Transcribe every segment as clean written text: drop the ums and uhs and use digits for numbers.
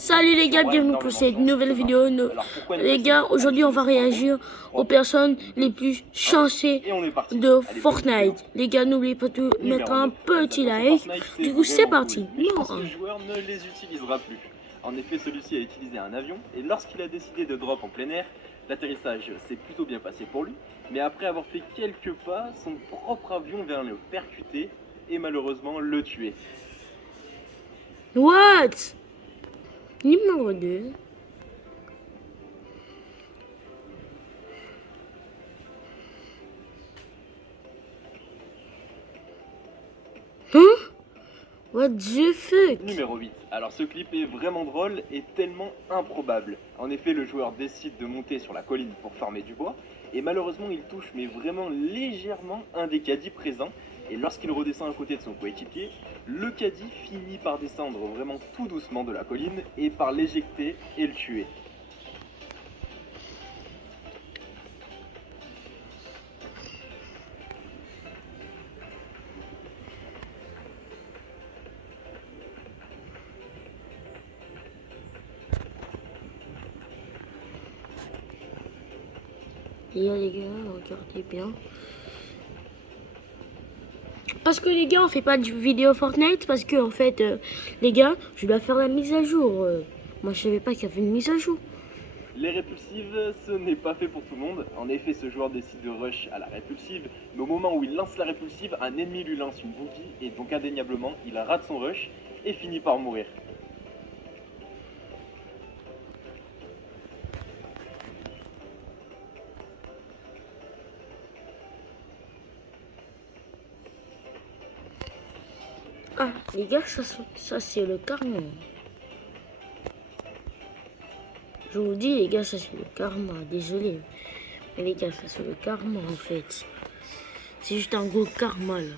Salut les gars, bienvenue pour cette nouvelle vidéo. Les gars, aujourd'hui on va réagir aux personnes les plus chanceuses de Fortnite. Les gars, n'oubliez pas de mettre un petit like. Du coup, c'est parti. Mais je pense que le joueur ne les utilisera plus. En effet, celui-ci a utilisé un avion et lorsqu'il a décidé de drop en plein air, l'atterrissage s'est plutôt bien passé pour lui. Mais après avoir fait quelques pas, son propre avion vient le percuter et malheureusement le tuer. What? Numéro 2. Hein? What the fuck? Numéro 8. Alors ce clip est vraiment drôle et tellement improbable. En effet, le joueur décide de monter sur la colline pour farmer du bois et malheureusement il touche mais vraiment légèrement un des caddies présents et lorsqu'il redescend à côté de son coéquipier, le caddie finit par descendre vraiment tout doucement de la colline et par l'éjecter et le tuer. Et là, les gars, regardez bien. Parce que les gars, on fait pas de vidéo Fortnite parce que en fait, les gars, je dois faire la mise à jour. Moi, je savais pas qu'il y avait une mise à jour. Les répulsives, ce n'est pas fait pour tout le monde. En effet, ce joueur décide de rush à la répulsive, mais au moment où il lance la répulsive, un ennemi lui lance une bougie et donc indéniablement, il rate son rush et finit par mourir. Ah, les gars, ça c'est le karma. Je vous dis, les gars, ça c'est le karma. Désolé. Mais les gars, ça c'est le karma en fait. C'est juste un gros karma là.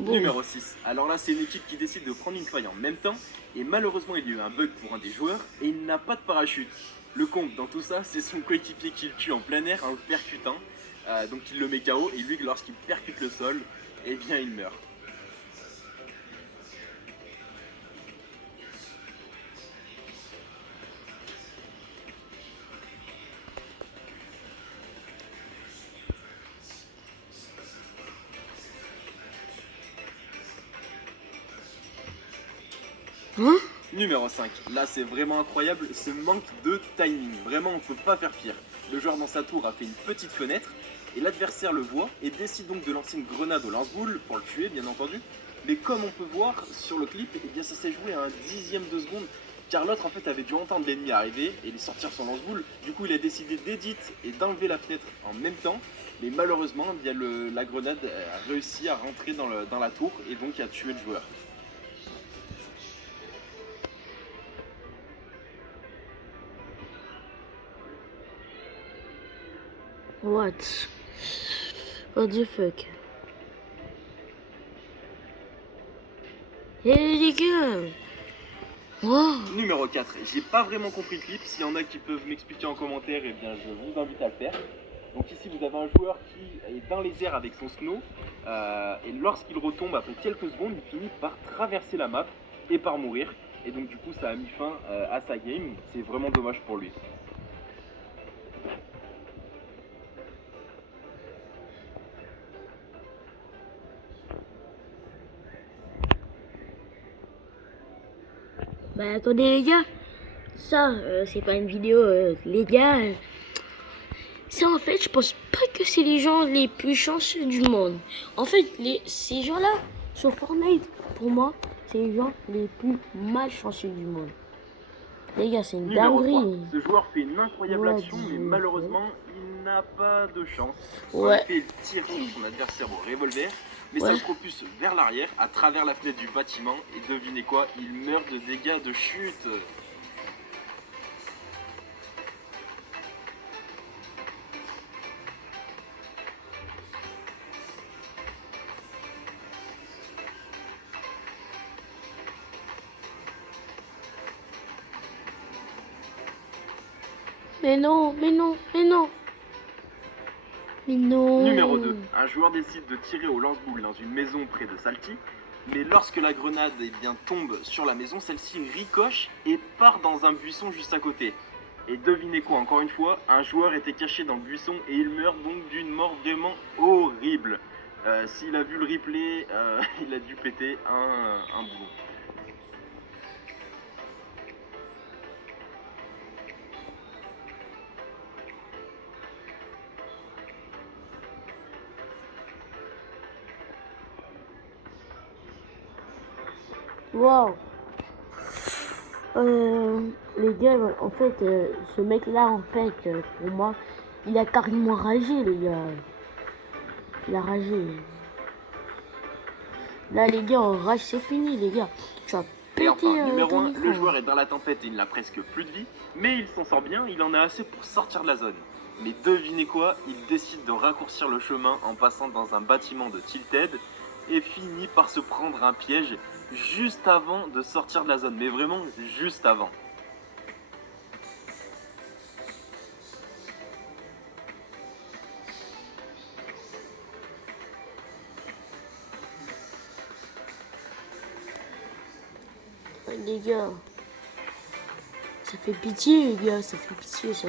Bon. Numéro 6. Alors là, c'est une équipe qui décide de prendre une faille en même temps. Et malheureusement, il y a eu un bug pour un des joueurs et il n'a pas de parachute. Le compte dans tout ça, c'est son coéquipier qui le tue en plein air en le percutant. Donc il le met KO et lui, lorsqu'il percute le sol, eh bien il meurt. Hein? Numéro 5. Là, c'est vraiment incroyable ce manque de timing. Vraiment, on ne peut pas faire pire. Le joueur dans sa tour a fait une petite fenêtre et l'adversaire le voit et décide donc de lancer une grenade au lance-boule pour le tuer, bien entendu. Mais comme on peut voir sur le clip, eh bien ça s'est joué à un dixième de seconde car l'autre en fait avait dû entendre l'ennemi arriver et les sortir son lance-boule. Du coup, il a décidé d'édit et d'enlever la fenêtre en même temps. Mais malheureusement, eh bien, la grenade a réussi à rentrer dans la tour et donc a tué le joueur. What? What the fuck? Hé les gars! Wow! Numéro 4, j'ai pas vraiment compris le clip, s'il y en a qui peuvent m'expliquer en commentaire, eh bien je vous invite à le faire. Donc ici vous avez un joueur qui est dans les airs avec son snow, et lorsqu'il retombe après quelques secondes, il finit par traverser la map et par mourir. Et donc du coup ça a mis fin à sa game, c'est vraiment dommage pour lui. Bah attendez les gars, ça c'est pas une vidéo les gars. Ça en fait je pense pas que c'est les gens les plus chanceux du monde. En fait ces gens-là sur Fortnite, pour moi, c'est les gens les plus malchanceux du monde. Les gars, c'est une Numéro 3, dinguerie. ce joueur fait une incroyable What action, mais the malheureusement il n'a pas de chance. En Ouais. effet, il tire sur son adversaire au revolver, mais ça Ouais. le propulse vers l'arrière, à travers la fenêtre du bâtiment, et devinez quoi, il meurt de dégâts de chute. Mais non, mais non, mais non. Mais non. Numéro 2, un joueur décide de tirer au lance-boule dans une maison près de Salty. Mais lorsque la grenade tombe sur la maison, celle-ci ricoche et part dans un buisson juste à côté. Et devinez quoi, encore une fois, un joueur était caché dans le buisson et il meurt donc d'une mort vraiment horrible. S'il a vu le replay, il a dû péter un boulon. Waouh. Les gars, en fait, ce mec-là, en fait, pour moi, il a carrément ragé, les gars. Il a ragé. Là, les gars, en rage, c'est fini, les gars. Tu vas Et péter enfin, numéro ton 1, micro. le joueur est dans la tempête et il n'a presque plus de vie, mais il s'en sort bien, il en a assez pour sortir de la zone. Mais devinez quoi, il décide de raccourcir le chemin en passant dans un bâtiment de Tilted et finit par se prendre un piège juste avant de sortir de la zone, mais vraiment juste avant. Les gars, ça fait pitié, les gars, ça fait pitié, ça.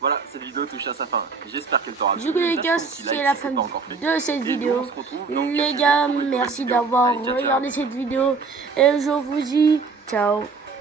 Voilà, cette vidéo touche à sa fin. J'espère qu'elle t'aura plu. Du coup, les gars, Lâche ton petit c'est like la si fin c'est pas encore fait. de cette Et nous, vidéo. on se retrouve dans Les quelques gars, jours pour une nouvelle merci vidéo. d'avoir Allez, ciao, ciao. regardé cette vidéo. Et je vous dis ciao.